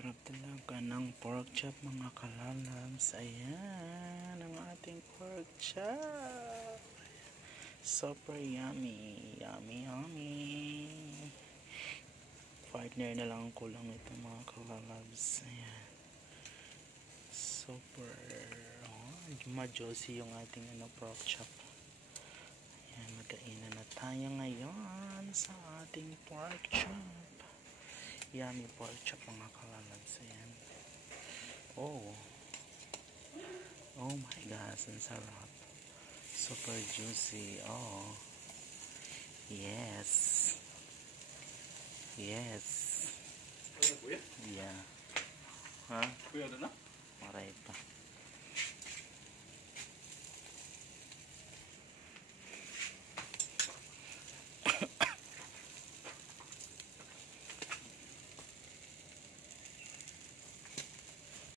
Sarap talaga ng pork chop mga kalalabs. Ayan ang ating pork chop. Super yummy. Yummy, yummy. Partner na lang ko lang ito mga kalalabs. Ayan. Super. Ma-juicy yung ating pork chop. Ayan, magkainan na tayo ngayon sa ating pork chop. Yummy pork chop mga kalalabs. Ayan. Oh my gosh, ang sarap. Super juicy. Oh yes.